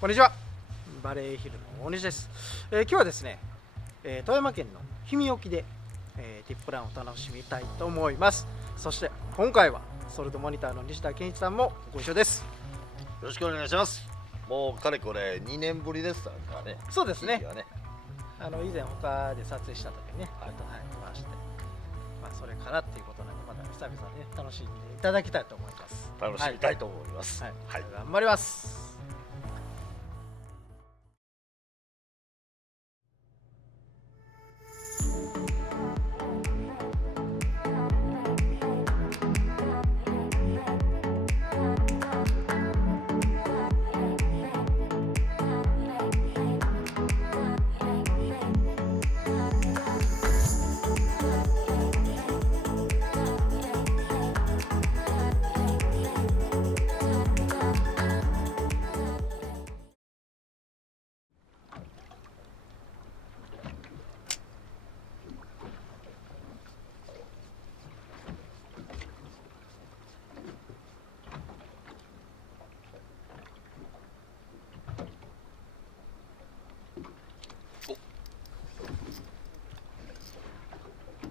こんにちは。バレーヒルの大西です。今日はですね、富山県の氷見沖で、ティップランを楽しみたいと思います。そして今回はソルトモニターの西田健一さんもご一緒です。よろしくお願いします。もうかれこれ2年ぶりですからね。そうですね。以前他で撮影した時にね、はい、まして、それからっていうことなんで、また久々にね楽しんでいただきたいと思います。楽しみたいと思います。はい、頑張ります。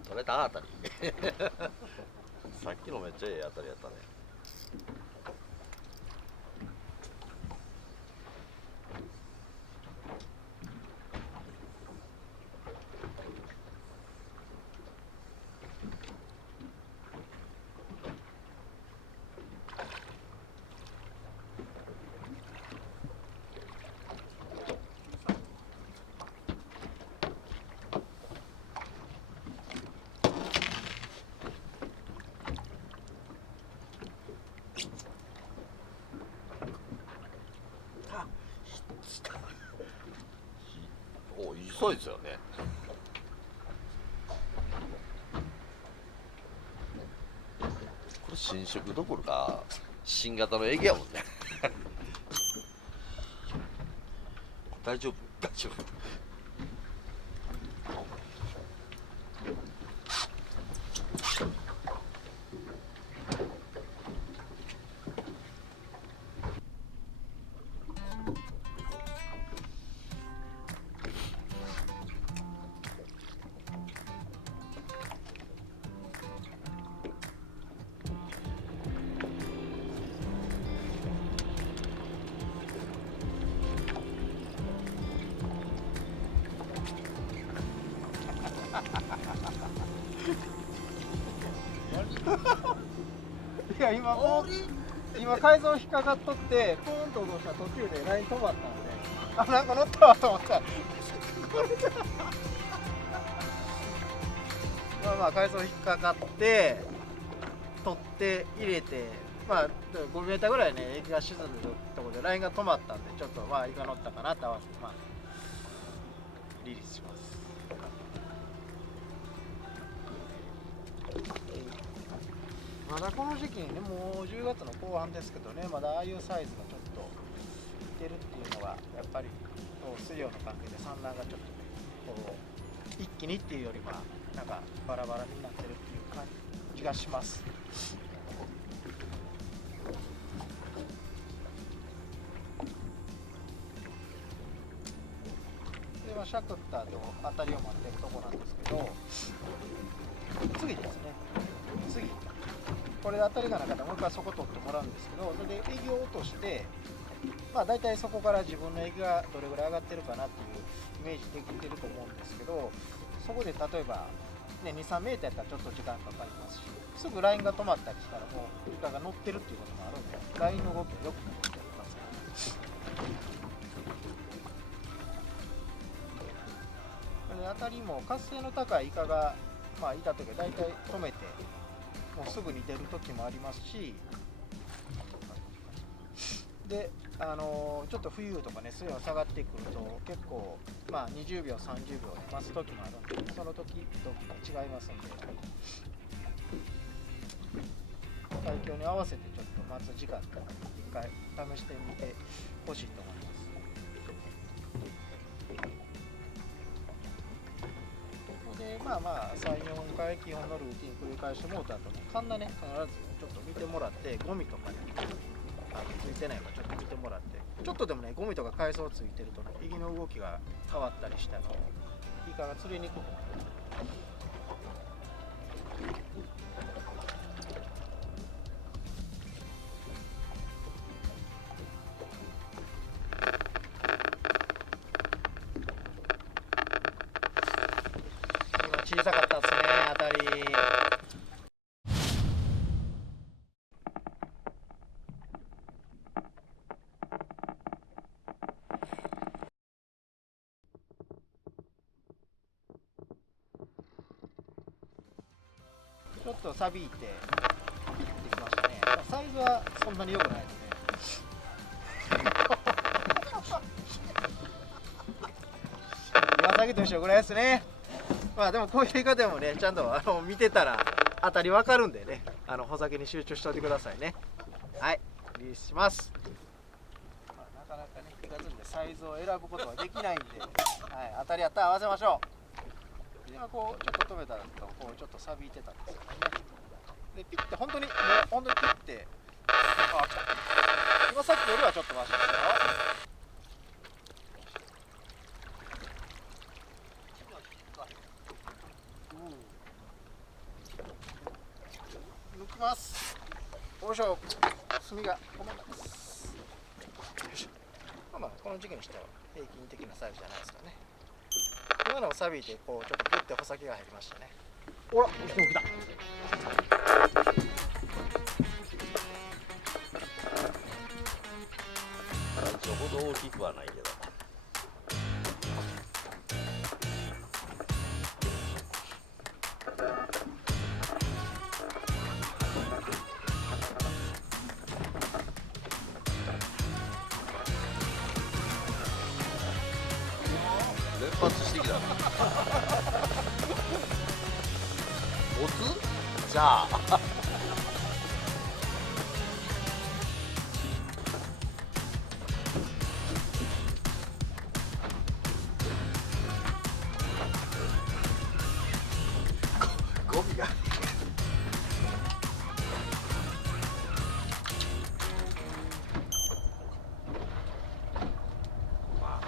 取れた当たり。さっきのめっちゃいい当たりやったね。お、急いですよね。これ新色どころか新型のエギやもんね。大丈夫大丈夫。いや今改造引っかかっとってポーンと落とした途中でライン止まったんで、なんか乗ったわと思ったこれじゃ改造引っかかって取って入れて、5メーターぐらいね液が沈んでるところでラインが止まったんで、ちょっと胃が乗ったかなと合わせてリリースします。まだこの時期にね、もう10月の後半ですけどね、まだああいうサイズがちょっといってるっていうのがやっぱり水量の関係で産卵がちょっとね一気にっていうよりはなんかバラバラになってるっていう感じがします。でシャクッターと当たりを待ってるとこなんですけど、次ですね、これで当たりがなかったらもう一回そこ取ってもらうんですけど、それでエギを落として、大体そこから自分のエギがどれぐらい上がってるかなっていうイメージできてると思うんですけど、そこで例えば、ね、2、3メーターやったらちょっと時間かかりますし、すぐラインが止まったりしたらもうイカが乗ってるっていうこともあるんで、ラインの動きをよく見てください。で当たりも活性の高いイカが、いた時は大体止めてもうすぐに出る時もありますし、でちょっと冬とかね水温下がってくると結構20秒30秒で増す時もあるんで、その時々違いますんで、環境に合わせてちょっと待つ時間とか一回試してみてほしいと思います。で3、4回基本のルーティン繰り返してもうた後にカンナね必ずちょっと見てもらって、ゴミとかねついてないかちょっと見てもらって、ちょっとでもねゴミとか海藻ついてるとねエギの動きが変わったりしてイカが釣りにくくなる。今小さかったですね当たり。ちょっと錆びてピッてきましたね。サイズはそんなに良くないので岩崎と一緒ぐらいですね。まあでもこういうイカでもねちゃんと見てたら当たり分かるんでね、穂先に集中しておいてくださいね。はい、リリースします。まあ、なかなかねイカ釣りでサイズを選ぶことはできないんで、はい、当たりやったら合わせましょう。今こうちょっと止めたらこうちょっと錆びてたんですよね。でピッて本当にピッて、あ、来た。今さっきよりはちょっとマシですよ。抜きます。よいしょ。炭が細かいです。よいしょ。まあこの時期にしては平均的なサイズじゃないですかね。今のを錆びてこうちょっとグッて穂先が入りましたね。ほら、来た。それほど大きくはないけど。連発してきた。オツ？じゃあ。ゴミが。まあ、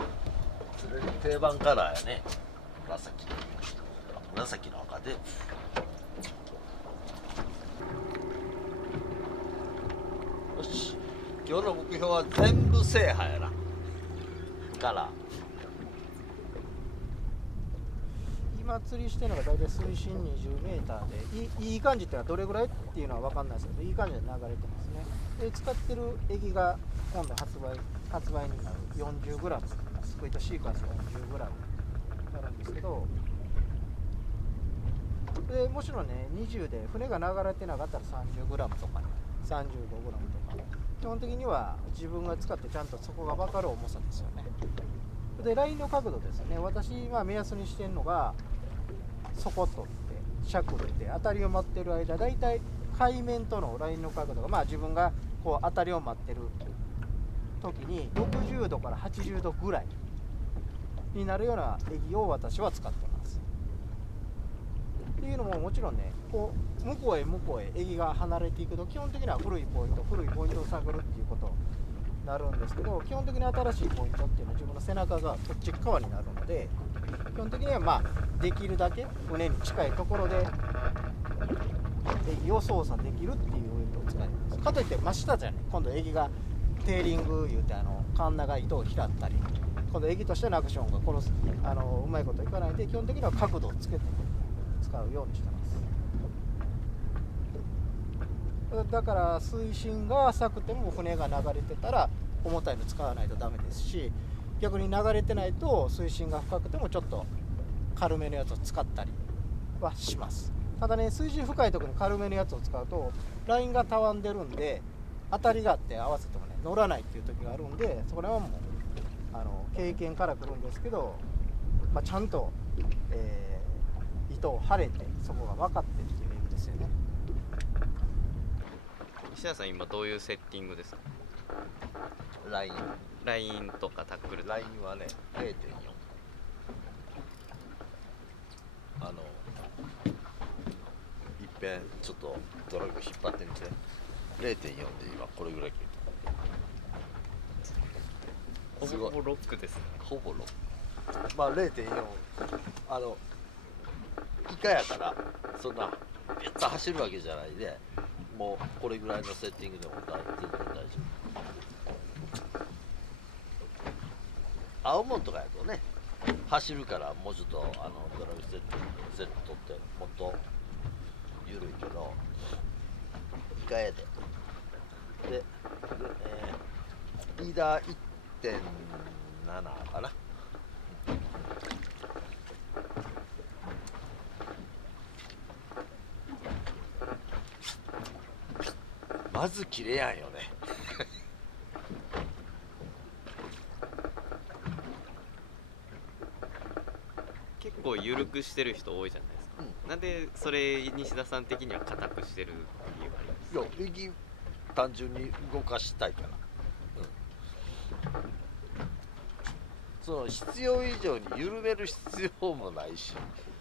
釣れる定番カラーやね。紫の赤で。よし、今日の目標は全部制覇やな。カラー。今釣りしてるのが大体水深20メーターでいい感じっていうのはどれぐらいっていうのは分かんないですけど、いい感じで流れてますね。で使ってるエギが今度発売になる 40g スクイートシークワンス 40g になるんですけど、でもちろんね20で船が流れてなかったら 30g とか、ね、35g とか、基本的には自分が使ってちゃんと底が分かる重さですよね。でラインの角度ですよね。私目安にしてるのが底取って尺取って当たりを待ってる間、だいたい海面とのラインの角度が、自分がこう当たりを待ってる時に60度から80度ぐらいになるようなエギを私は使ってます。っていうのももちろんねこう向こうへエギが離れていくと基本的には古いポイントを探るっていうことになるんですけど、基本的に新しいポイントっていうのは自分の背中がこっち側になるので、基本的にはできるだけ船に近いところでエギを操作できるっていうウェイトを使います。かといって真下じゃね、今度エギがテーリングいうてカンナが糸を拾ったり、今度エギとしてのアクションがうまいこといかないで、基本的には角度をつけて使うようにしてます。だから水深が浅くても船が流れてたら重たいの使わないとダメですし、逆に流れてないと水深が深くてもちょっと軽めのやつを使ったりはします。ただね、水深深いところに軽めのやつを使うとラインがたわんでるんで当たりがあって合わせてもね乗らないっていう時があるんで、それはもう経験からくるんですけど、ちゃんと、糸を張れてそこが分かってっていう意味ですよね。石田さん今どういうセッティングですか？ラインとかタックルとか。ラインはね 0.4。いっぺんちょっとドラグ引っ張ってみて。0.4で今これぐらい切る。すごいほぼほぼロックですね。ほぼ6。まあ 0.4 イカやからそんなビュッと走るわけじゃないで、もうこれぐらいのセッティングでも全然大丈夫。青門とかやとね走るからもうちょっとドラグセットってもっと緩いけど、イカやでリーダー 1.7 かな。まず切れやんよね。結構緩くしてる人多いじゃないですか。なんでそれ西田さん的には硬くしてる理由があります？いや右単純に動かしたいから、その必要以上に緩める必要もないし、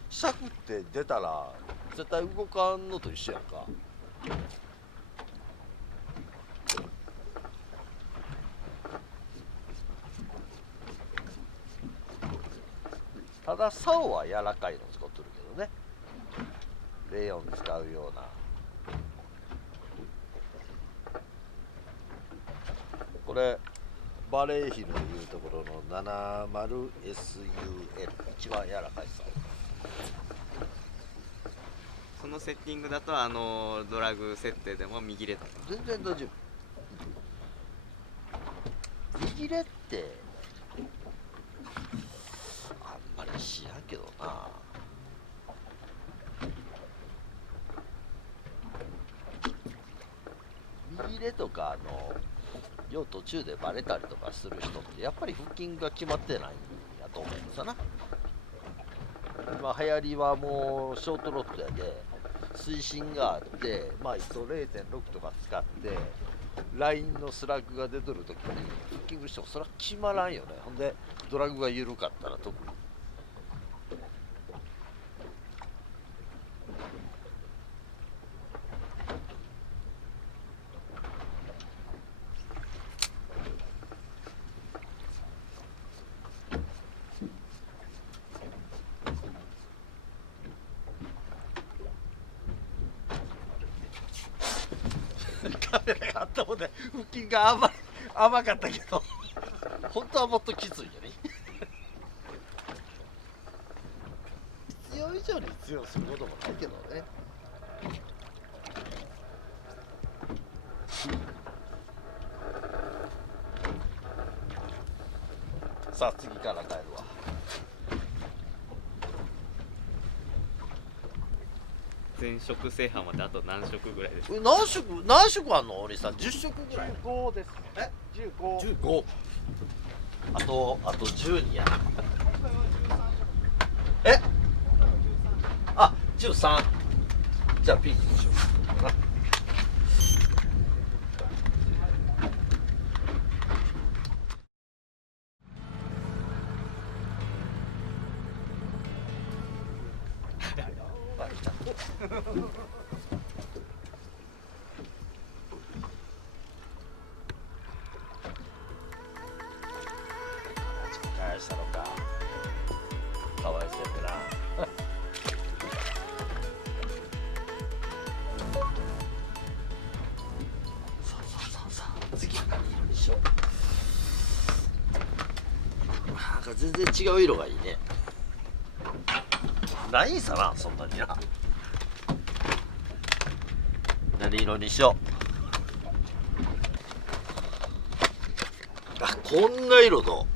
尺って出たら絶対動かんのと一緒やんか。ただ竿は柔らかいの使っとるけどね、レオン使うような。これバレーヒルというところの 70SUL 一番柔らかい竿。そのセッティングだとドラグ設定でも右レだった。全然大丈夫。右レってあんまり知らんけどな。右レとか要途中でバレたりとかする人ってやっぱりフッキングが決まってないんやと思うんですよな。今流行りはもうショートロッドやで水深があって、まあ ISO 0.6 とか使ってラインのスラッグが出とるときにフッキングしてもそれは決まらんよね。ほんでドラグが緩かったら特に。カメラがあったもんで腹筋が甘かったけど本当はもっときついよね。必要以上に必要することもないけどね。さあ次から帰るわ。全色制覇まであと何色ぐらいですか？何色あんのお兄さん？10色ぐらい。15ですね。15。15。あと12や。え？あ、13。じゃあピンクにしようかな。返したのか。かわいそうやってな。さあ次は何色にしよう。なんか全然違う色がいいね。ないんさな、そんなにな。何色にしよう。あ、こんな色ど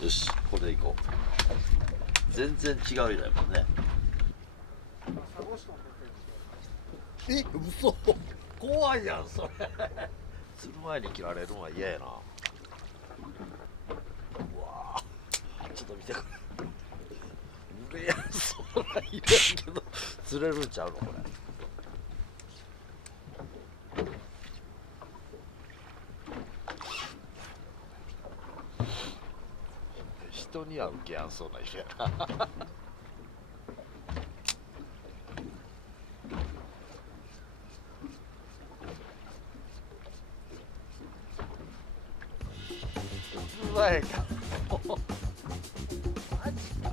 う？よし、これでいこう。全然違う色やもんね。え、嘘。怖いやんそれ。釣る前に切られるのは嫌やな。うわー、ちょっと見てこれ。売れやすそうな色やけど釣れるんちゃうのこれ。人には受けやんそうな色やな。抑えた。マジか。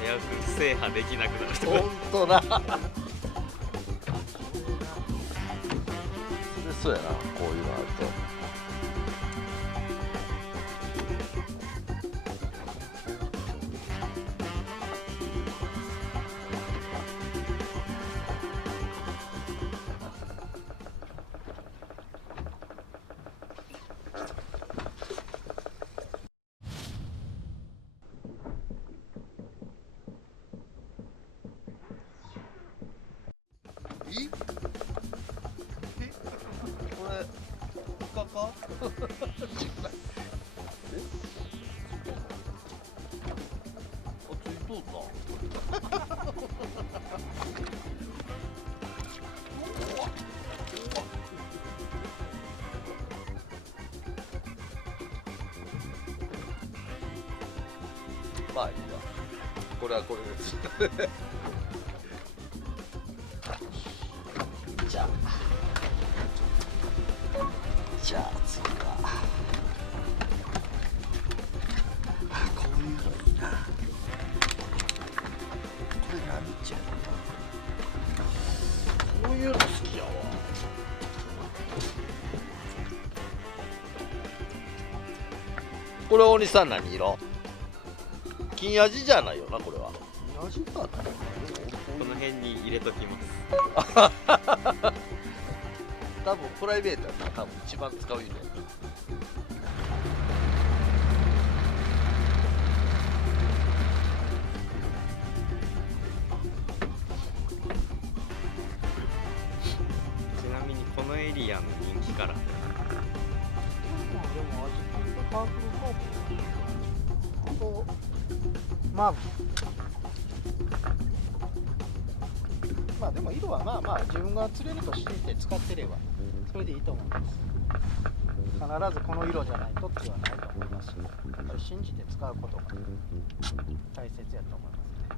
危うく制覇できなくなると本当だ。そうやな、こういうのあると。え？これイカか？違う。え？あ、ついとうか。まあいいわ。これはこれです。じゃあ次はこういうのいいな。これ何ちゃうの？こういうの好きやわ。これ大西さん何色？金味じゃないよなこれは。金味かな。この辺に入れときます。多分プライベートやったら多分一番使う色やな。ちなみにこのエリアの人気カラーってでも味パープルコープとマーブ。まあでも色はまあまあ自分が釣れると信じて使ってればそれでいいと思います。必ずこの色じゃないとっていうのはないと思いますし、やっぱり信じて使うことが大切やと思いますね。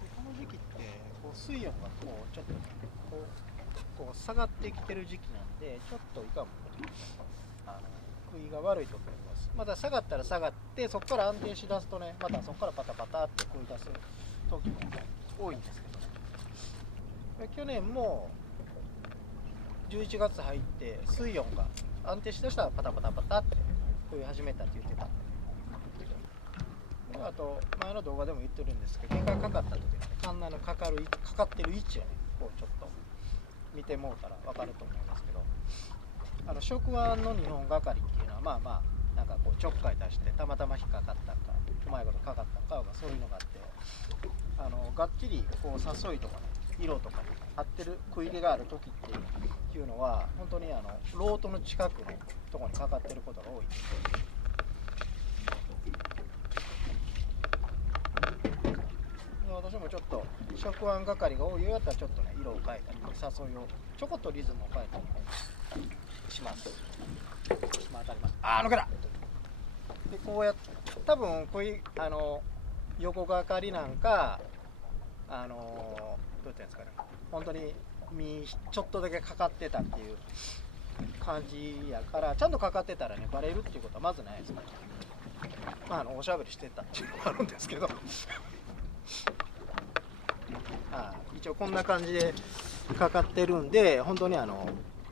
でこの時期ってこう水温がこうちょっとねこう下がってきてる時期なんで、ちょっとイカも食いが悪いと思います。また下がったら下がって、そこから安定しだすとね、またそこからパタパタって食い出す時も多いんですけどね。去年も11月入って水温が安定しだしたらパタパタパタって食い始めたって言ってたんで、あと前の動画でも言ってるんですけど、限界かかった時のカンナのかかってる位置をね、こうちょっと見てもうたら分かると思いますけど、触腕の2本がかりっていうのはまあまあなんかこうちょっかい出してたまたま引っかかったんかうまいことかかったんかがそういうのがあって、がっちりこう誘いとかね色とかに合ってる食い入れがある時っていうのは本当にロートの近くのところにかかってることが多いです。私もちょっと触腕係が多いようやったらちょっとね色を変えたり誘いをちょこっとリズムを変えたりします。まあ当たります。抜けた。でこうやって多分こういう横がかりなんかどうやってんですかね、本当にちょっとだけかかってたっていう感じやから、ちゃんとかかってたらねバレるっていうことはまずないですから、おしゃべりしてたっていうのもあるんですけど一応こんな感じでかかってるんで、本当にどうい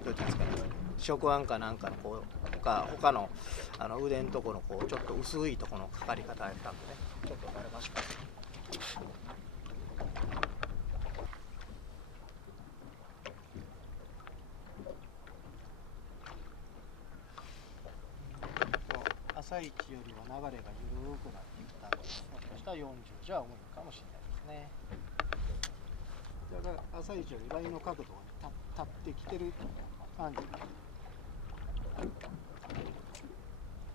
うんですかね、触腕かなんかのこう他の腕のところのこうちょっと薄いところのかかり方やったんでね、ちょっと慣れました。朝一よりは流れが緩くなってきたので、もしかしたら40じゃ重いかもしれないですね。だから朝一よりラインの角度が、ね、立ってきてる感じ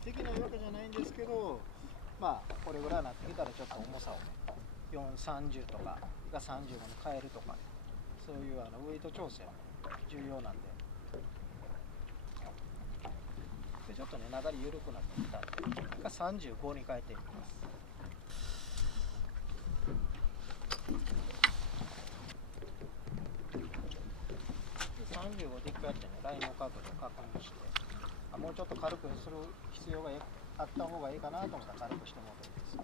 できないわけじゃないんですけど、まあこれぐらいになってきたらちょっと重さをね430とかが35に変えるとか、ね、そういうウェイト調整は、ね、重要なんで。でちょっとね流れ緩くなってきたんで、が35に変えていきます。25で1回やってね、ラインの角度を確認して、もうちょっと軽くする必要があった方がいいかなと思ったら軽くしてもらっていいですね。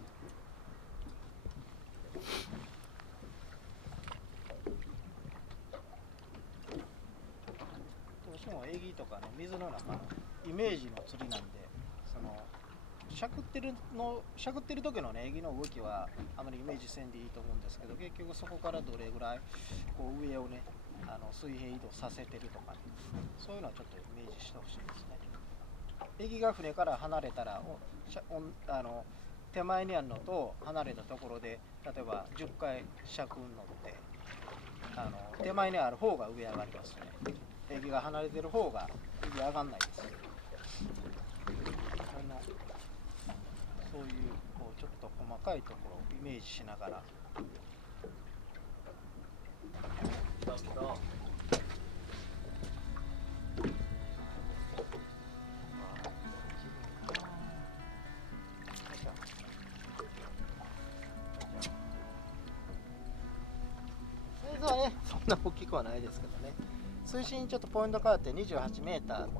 どうしてもエギとかね、水の中のイメージの釣りなんで、しゃくってる時のね、エギの動きはあまりイメージせんでいいと思うんですけど、結局そこからどれぐらいこう上をね、水平移動させてるとか、ね、そういうのはちょっとイメージしてほしいですね。エギが船から離れたら手前にあるのと離れたところで、例えば10回尺に乗って手前にある方が上上がりますね。エギが離れてる方がエギ上がんないです。そういうこうちょっと細かいところをイメージしながら。サイズはね、そんな大きくはないですけどね。水深ちょっとポイント変わって28メーターって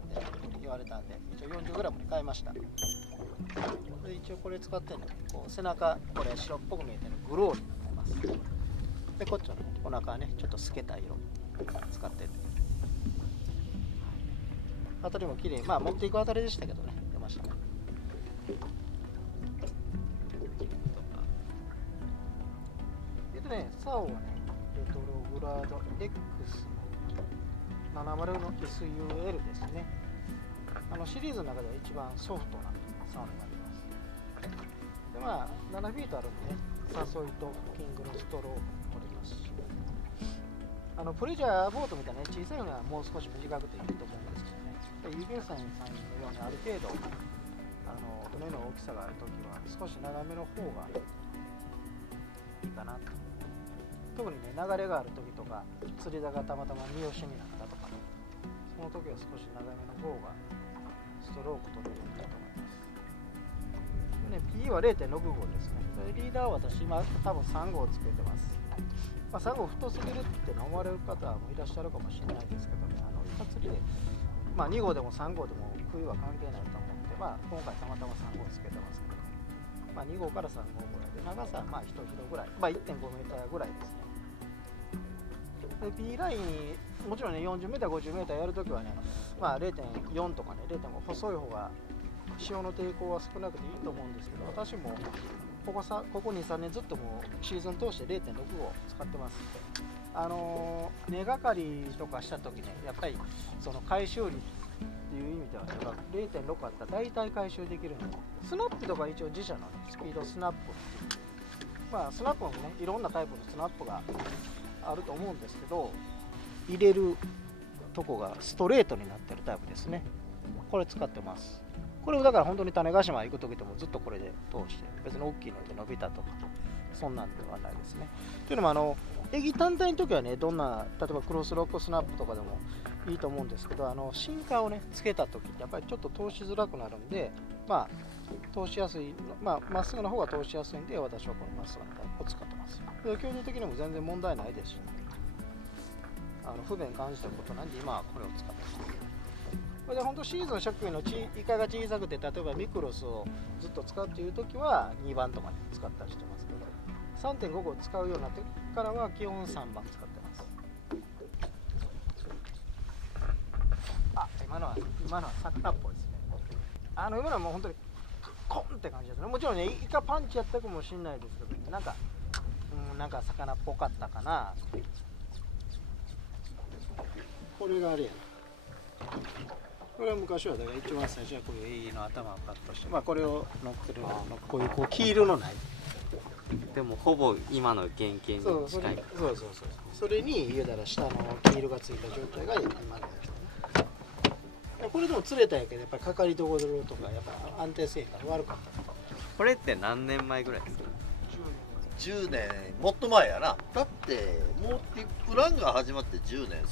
言われたんで、一応40グラムに変えました。で一応これ使ってね、こう背中、これ白っぽく見えてるグローになってます。で、こっちの、ね、お腹はね、ちょっと透けた色使ってて。当たりも綺麗、まあ持っていく当たりでしたけどね、出ましたね。竿はね、レトログラード X の70の SUL ですね。シリーズの中では一番ソフトな竿になります。で、まあ、7フィートあるんでね、誘いとフッキングのストロークも取れますし、プレジャーボートみたいな、ね、小さいのはもう少し短くていいと思うんですけどね、ユーゲンさんのようにある程度、船の大きさがあるときは少し長めの方がいいかなと。特にね、流れがあるときとか、釣り竿がたまたま三好になったとかね、その時は少し長めの方がストローク取れるんだと思います。でね、P は 0.6 号ですね。リーダーは私今多分3号つけてます。3号太すぎるって思われる方もいらっしゃるかもしれないですけどね、イカ釣りで、2号でも3号でも冬は関係ないと思って、今回たまたま3号つけてますけど、2号から3号ぐらいで、長さは1広ぐらい、1.5 メーターぐらいですね。で P ライン、もちろんね、40メーター、50メーターやるときはね、0.4 とかね、0.5、細い方が潮の抵抗は少なくていいと思うんですけど、私もここ2、3年ずっともうシーズン通して 0.6 を使ってますんで、根がかりとかしたときね、やっぱりその回収率っていう意味では、0.6 あったら大体回収できるので、スナップとか一応自社の、ね、スピードスナップっていう、スナップもね、いろんなタイプのスナップがあると思うんですけど、入れるとこがストレートになってるタイプですね。これ使ってます。これをだから本当に種子島行く時でもずっとこれで通して、別に大きいので伸びたとかそんなんではないですね。というのもエギ単体の時はね、どんな例えばクロスロックスナップとかでもいいと思うんですけど、シンカーをねつけた時ってやっぱりちょっと通しづらくなるんで、通しやすい、まっすぐの方が通しやすいんで、私はこのまっすぐのタイプを使ってます。強度的にも全然問題ないですし、不便感じたことなんで今はこれを使ってます。これで本当シーズン初期のイカが小さくて、例えばミクロスをずっと使うというときは2番とかに使ったりしてますけど、3.5 号使うようになってからは基本3番使ってます。今のは魚っぽいですね。今のはもう本当にコンって感じですね。もちろんね、イカパンチやったかもしれないですけど、ね、なんか魚っぽかったかな。これがあれやな。これは昔はだから一番最初はこういうエイの頭をカットして、これを乗ってるのこういう黄色のない。でもほぼ今の原型に近い。そうそれに言うたら下の黄色がついた状態が今のやつね。これでも釣れたんやけど、やっぱりかかりどころとかやっぱ安定性が悪かった。これって何年前ぐらいですか？10年もっと前やな。だってモーティップランが始まって10年過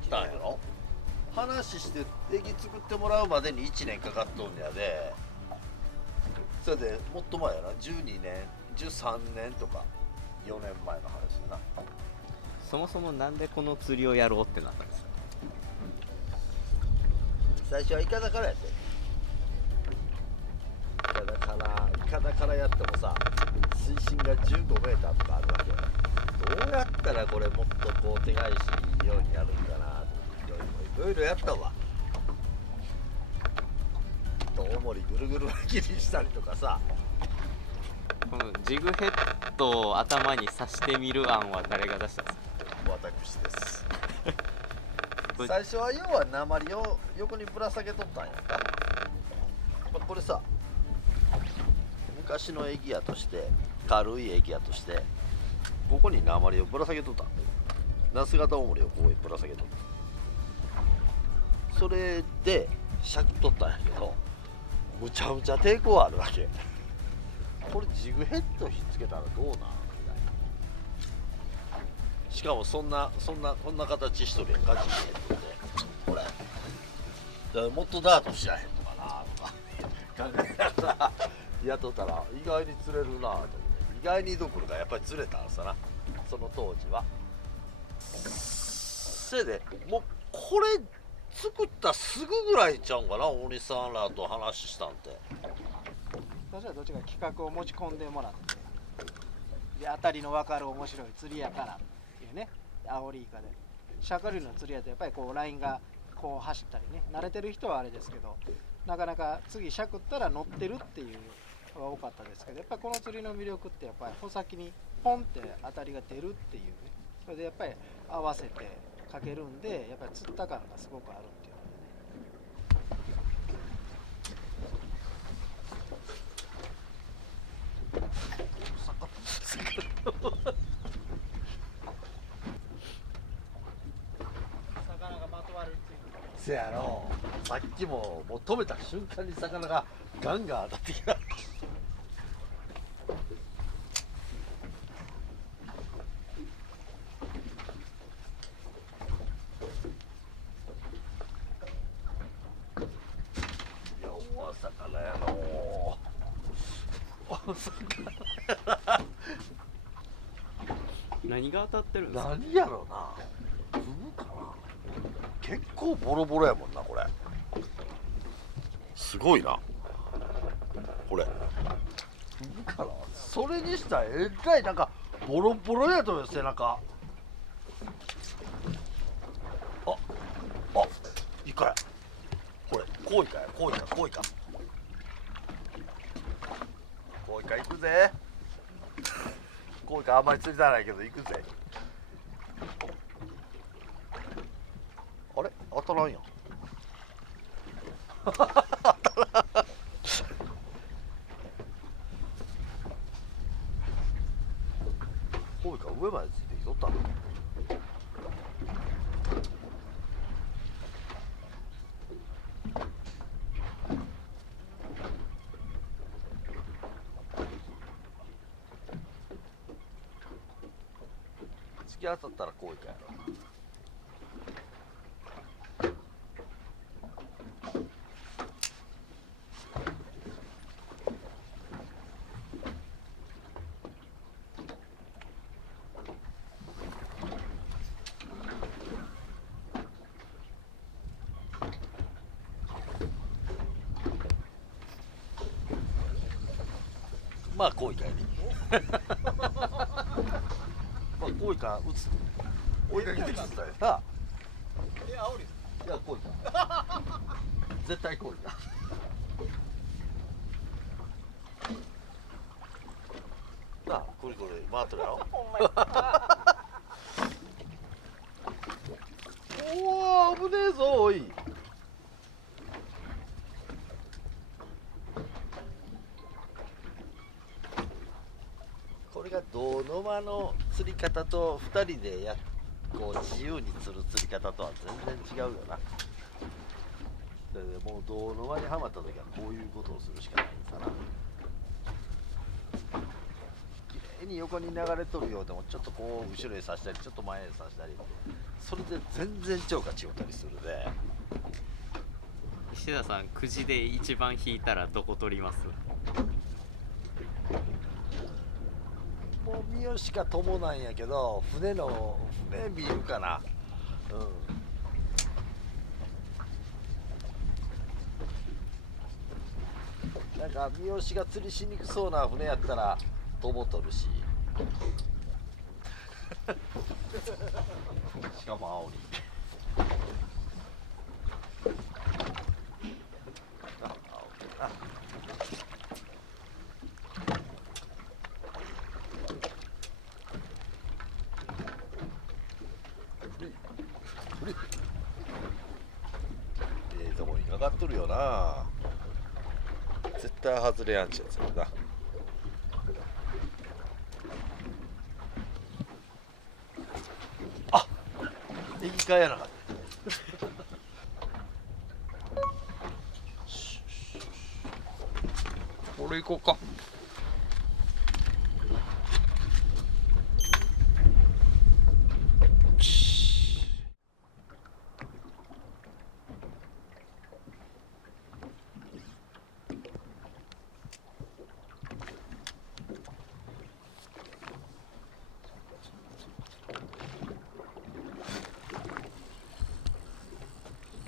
ぎたんやろ。話してエギ作ってもらうまでに1年かかっとんやで、それでもっと前やな、12年13年とか4年前の話やな。そもそもなんでこの釣りをやろうってなったんですか？最初はイカダからやってイカダからやってもさ、水深が15メーターとかあるわけ。どうやったらこれもっとこう手返しいいようにやるんかなといろいろやったわ。大盛りぐるぐる巻きにしたりとかさ。このジグヘッドを頭に刺してみる案は誰が出したんですか？私です最初は要は鉛を横にぶら下げとったんやんか。これさ、昔のエギアとして軽いエギアとしてここに鉛をぶら下げとった。ナス型重りをここにぶら下げとった。それでしゃくとったんやけど、むちゃむちゃ抵抗あるわけ。これジグヘッドひっつけたらどうなんみたいな。しかもこんな形しとるやんか、ジグヘッドってこれだからもっとダートしやへんのかなとか考えながらやっとったら意外に釣れるなと思って。意外にどころかやっぱり釣れたんさな、その当時は。せいでもうこれ作ったすぐぐらいちゃうんかな、大西さんらと話したんて。私はどっちか企画を持ち込んでもらって、で当たりの分かる面白い釣りやからっていうね、アオリイカでシャカ類の釣りやとやっぱりこうラインがこう走ったりね、慣れてる人はあれですけど、なかなか次しゃくったら乗ってるっていうのが多かったですけど、やっぱりこの釣りの魅力ってやっぱり穂先にポンって当たりが出るっていうね、それでやっぱり合わせてかけるんで、やっぱり釣った感がすごくあるっていうの魚がまとわるっていう。せやろ、さっきもう止めた瞬間に魚がガンガン当たってきた。お魚やろ、お魚や何が当たってるんですか？何やろな、フグかな。結構ボロボロやもんなこれ。すごいなこれ。フグかな。それにしたらえらいなんかボロボロやと思うよ、背中。あイカやこれ。コイカや、コイカコイカコイカ行くぜ。コイカあんまり釣りたないけど行くぜ。あれ当たらんやんコイカ上までついてきとったの。突き当たったらコイカやろ。まあコイカやねまあコイカ打つ追いかけてきてたよな。アオリいやコイカ絶対コイカ。なあこれこれ回っとるやろ。おお危ねえぞおい。これが銅の間の釣り方と2人でこう自由に釣る釣り方とは全然違うよな。だからもう銅の間にはまった時はこういうことをするしかないんだな。綺麗に横に流れとるようでもちょっとこう後ろへ刺したりちょっと前へ刺したり、それで全然超が違ったりするで。石田さん、くじで一番引いたらどこ取ります？もう三好か友なんやけど、船見るかな。なんか三好が釣りしにくそうな船やったらトボ取るししかも煽りとこにかかっとるよな。絶対外れやんちやつやな。あ、駅替えやなかった。これ行こうか。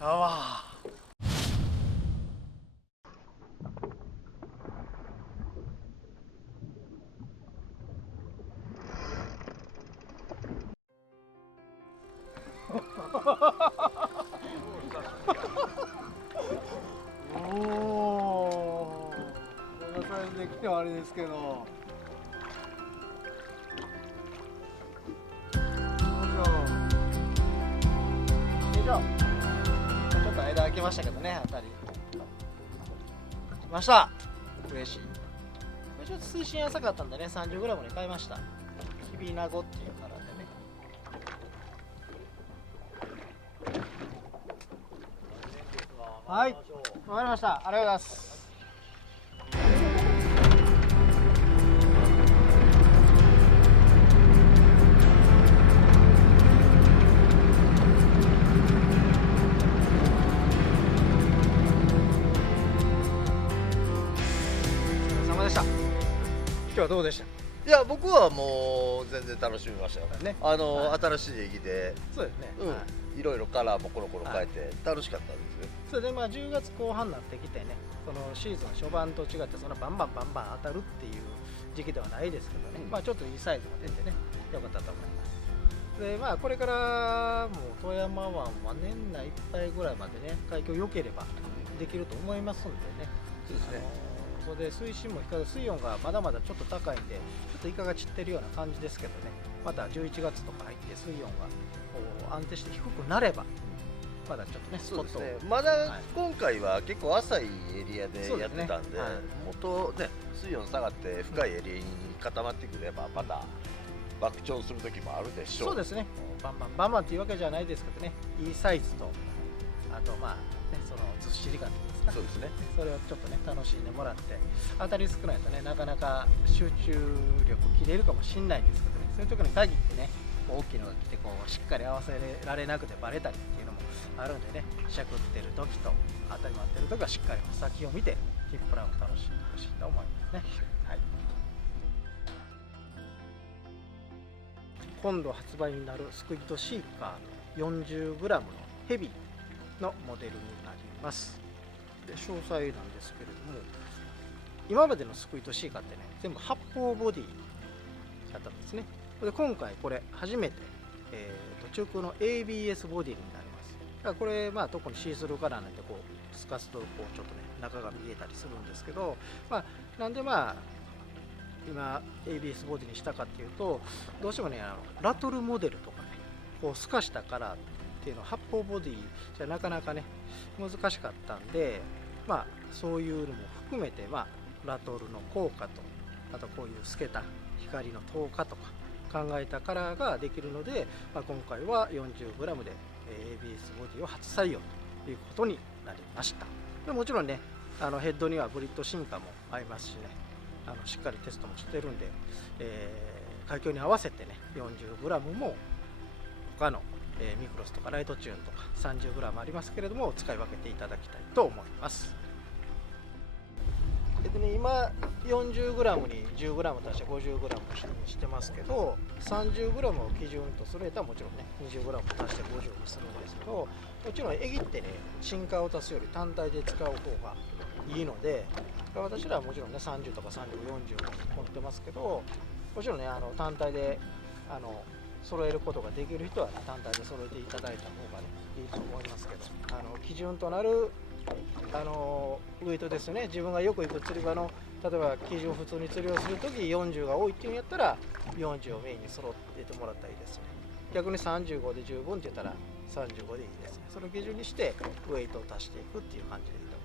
あわおおこんなサイズで来てはあれですけどよいしょちょっと間空きましたけどね、当たり来ました。嬉しい。これちょっと水深浅かったんでね、30g に変えました。きびなごっていうからでね。はい、わかりました。ありがとうございます。今日はどうでした？いや僕はもう全然楽しみましたよね。新しい駅で、そうですね。いろいろカラーもコロコロ変えて楽しかったですよ。それでまあ10月後半になってきてね、そのシーズン初盤と違ってそんなバンバン当たるっていう時期ではないですけどね、まあちょっといいサイズが出てね、よかったと思います。でまあこれからもう富山湾は年内いっぱいぐらいまでね、海峡良ければできると思いますんでね。そうですね。それで水深も比較水温がまだまだちょっと高いんで、ちょっとイカが散ってるような感じですけどね、また11月とか入って水温がこう安定して低くなれば、まだちょっとねスポットを、まだ今回は結構浅いエリアでやってたんで、もっとね水温下がって深いエリアに固まってくればまた爆釣する時もあるでしょう。そうですね。バンバンっていうわけじゃないですけどね、いいサイズと、あとまあね、そのずっしり感というんですか、そうですね。それをちょっとね楽しんでもらって、当たり少ないとねなかなか集中力切れるかもしれないんですけどね、そういう時に限ってね、こう大きいのが来てこうしっかり合わせられなくてバレたりっていうのもあるんでね、しゃくってる時と当たり回ってる時はしっかり先を見てヒップランを楽しんでほしいと思いますね。はい、今度発売になるスクイッドシーカー 40g のヘビーのモデルになります。で詳細なんですけれども、今までのスクイッドシーカーってね全部発泡ボディだったんですね。で今回これ初めて、中空の ABS ボディになります。だからこれまあ特にシースルーカラーなんでこう透かすとこうちょっとね中が見えたりするんですけど、まあなんでまあ今 ABS ボディにしたかっていうと、どうしてもねラトルモデルとかねこう透かしたカラーっていうのは発泡ボディじゃなかなかね難しかったんで、まあそういうのも含めて、まあラトルの効果と、あとこういう透けた光の透過とか考えたカラーができるので、まあ、今回は 40g で ABS ボディを初採用ということになりました。でもちろんねヘッドにはブリッド進化も合いますしね、しっかりテストもしてるんで、海峡に合わせてね 40g も他の、ミクロスとかライトチューンとか 30g ありますけれども使い分けていただきたいと思います。でね、今 40g に 10g 足して 50g にしてますけど、 30g を基準とするとはもちろんね 20g 足して50にするんですけど、もちろんエギってね進化を足すより単体で使う方がいいので、私らはもちろんね30とか35、40を持ってますけど、もちろんね単体で揃えることができる人は、ね、単体で揃えていただいた方がねいいと思いますけど、基準となるウエイトですね。自分がよく行く釣り場の例えば基準普通に釣りをするとき40が多いっていうんやったら40をメインに揃えてもらったらいいですね。逆に35で十分って言ったら35でいいですね。その基準にしてウエイトを足していくっていう感じでいいと思います。